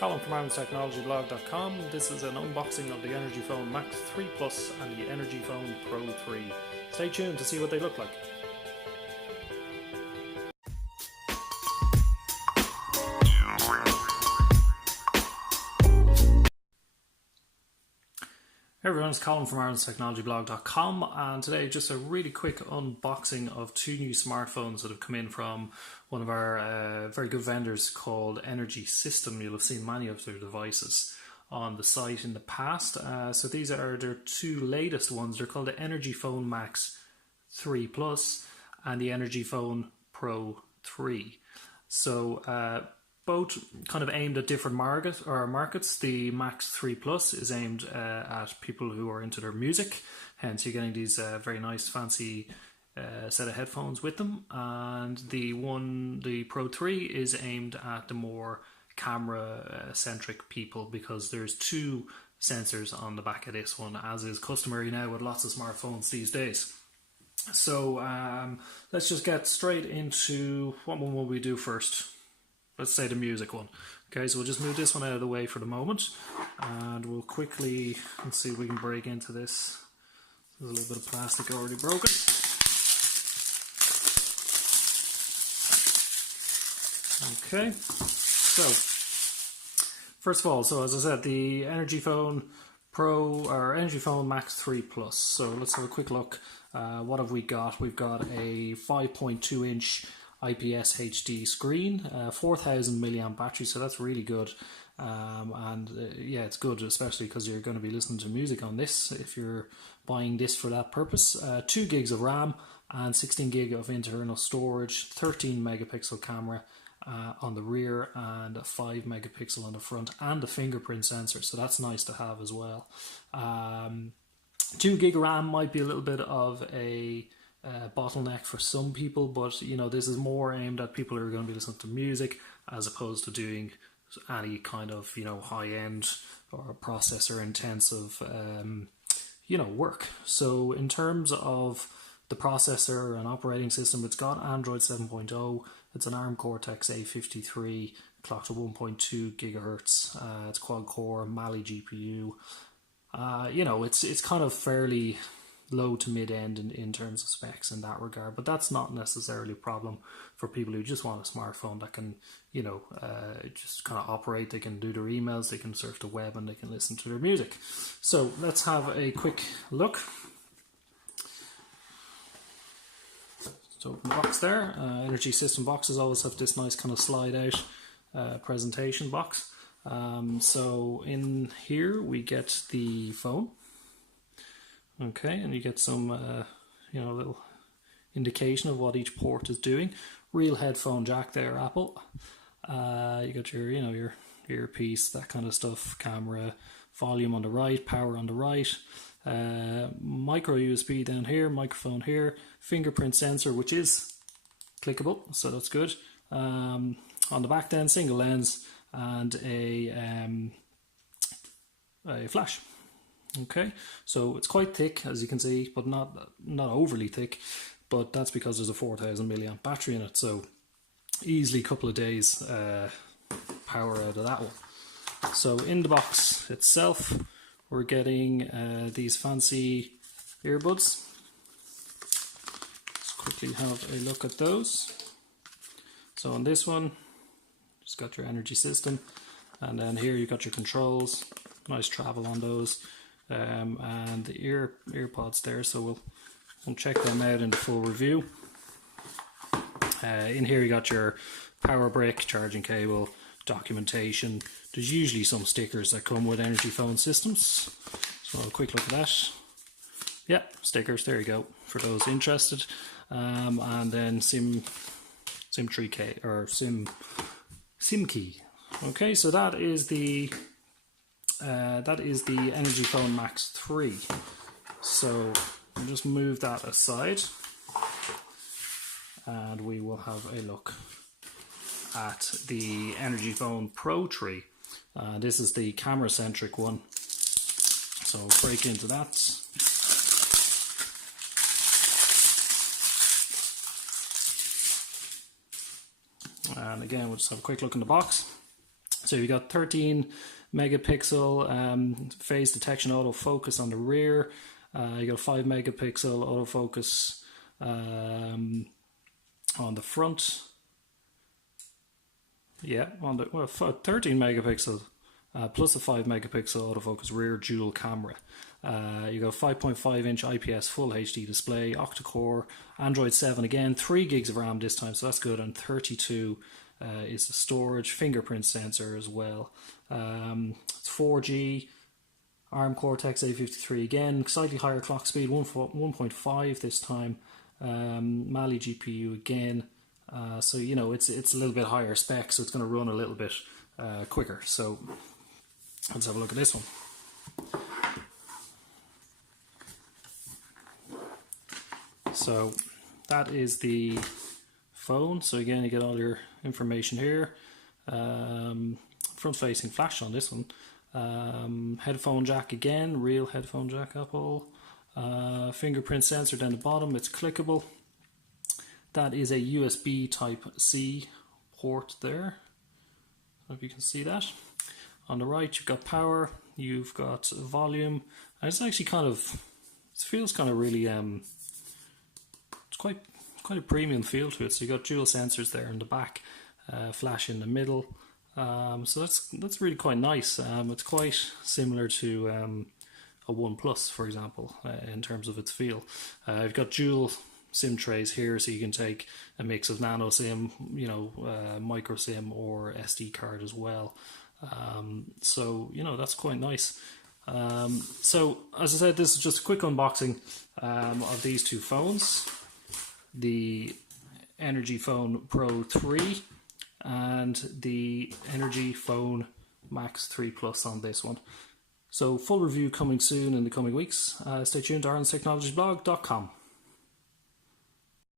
Colin from technologyblog.com. This is an unboxing of the Energy Phone Max 3 Plus and the Energy Phone Pro 3. Stay tuned to see what they look like. Hey everyone, it's Colin from technologyblog.com, and today just a really quick unboxing of two new smartphones that have come in from one of our very good vendors called Sistem. You'll have seen many of their devices on the site in the past. So these are their two latest ones. They're called the Energy Phone Max 3 Plus and the Energy Phone Pro 3. So both kind of aimed at different markets. The Max 3 Plus is aimed at people who are into their music, hence you're getting these very nice fancy set of headphones with them. And the Pro 3 is aimed at the more camera centric people, because there's two sensors on the back of this one, as is customary now with lots of smartphones these days. So let's just get straight into what one will we do first. Let's say the music one. Okay, so we'll just move this one out of the way for the moment, and we'll quickly, let's see if we can break into this. There's a little bit of plastic already broken. Okay, so first of all, so as I said, the Energy Phone Pro or Energy Phone Max 3 Plus. So let's have a quick look. What have we got? We've got a 5.2 inch IPS HD screen, 4000 milliamp battery, so that's really good. Yeah, it's good, especially because you're going to be listening to music on this if you're buying this for that purpose. 2 gigs of RAM and 16 gig of internal storage, 13 megapixel camera on the rear and a 5 megapixel on the front, and the fingerprint sensor, so that's nice to have as well. 2 gig of RAM might be a little bit of a bottleneck for some people, but you know, this is more aimed at people who are going to be listening to music as opposed to doing any kind of, you know, high-end or processor intensive work. So in terms of the processor and operating system, it's got Android 7.0. It's an ARM Cortex A53 clocked to 1.2 gigahertz. It's quad core Mali GPU. It's kind of fairly low to mid end in terms of specs in that regard, but that's not necessarily a problem for people who just want a smartphone that can, just kind of operate. They can do their emails, they can surf the web, and they can listen to their music. So let's have a quick look. So open the box there. Energy System boxes always have this nice kind of slide out presentation box. So in here we get the phone. Okay, and you get some, little indication of what each port is doing. Real headphone jack there, Apple. You got your earpiece, that kind of stuff. Camera, volume on the right, power on the right. Micro USB down here, microphone here. Fingerprint sensor, which is clickable, so that's good. On the back then, single lens and a flash. Okay, so it's quite thick, as you can see, but not overly thick, but that's because there's a 4000 milliamp battery in it, so easily a couple of days power out of that one. So in the box itself, we're getting these fancy earbuds. Let's quickly have a look at those. So on this one, just got your Energy System, and then here you got your controls. Nice travel on those. And the earpods there, so we'll check them out in the full review. In here you got your power brick, charging cable, documentation. There's usually some stickers that come with Energy Phone systems, so a quick look at that. Yeah, stickers, there you go, for those interested. And then SIM key or SIM key. Okay, so that is the Energy Phone Max 3. So we'll just move that aside, and we will have a look at the Energy Phone Pro 3. This is the camera centric one. So we'll break into that. And again, we'll just have a quick look in the box. So you've got 13 megapixel phase detection autofocus on the rear. You got a 5 megapixel autofocus on the front. Yeah, on the 13 megapixel plus a 5 megapixel autofocus rear dual camera. You got a 5.5 inch IPS full HD display, octa-core, Android 7 again, 3 gigs of RAM this time, so that's good, and 32 is the storage, fingerprint sensor as well. It's 4G, ARM Cortex A53 again, slightly higher clock speed, 1.5 this time, Mali GPU again. So you know it's a little bit higher spec, so it's going to run a little bit quicker. So let's have a look at this one. So that is the phone. So again, you get all your information here. Front-facing flash on this one. Headphone jack again, real headphone jack, Apple. Fingerprint sensor down the bottom. It's clickable. That is a USB Type-C port there. I don't know if you can see that. On the right, you've got power, you've got volume, and it's actually it feels kind of really, it's quite a premium feel to it. So you've got dual sensors there in the back, flash in the middle. So that's really quite nice. It's quite similar to a OnePlus, for example, in terms of its feel. You've got dual SIM trays here, so you can take a mix of Nano-Sim, micro SIM or SD card as well. So that's quite nice. So as I said, this is just a quick unboxing of these two phones, the Energy Phone Pro 3 and the Energy Phone Max 3 Plus on this one. So full review coming soon in the coming weeks. Stay tuned to IrelandTechnologyBlog.com.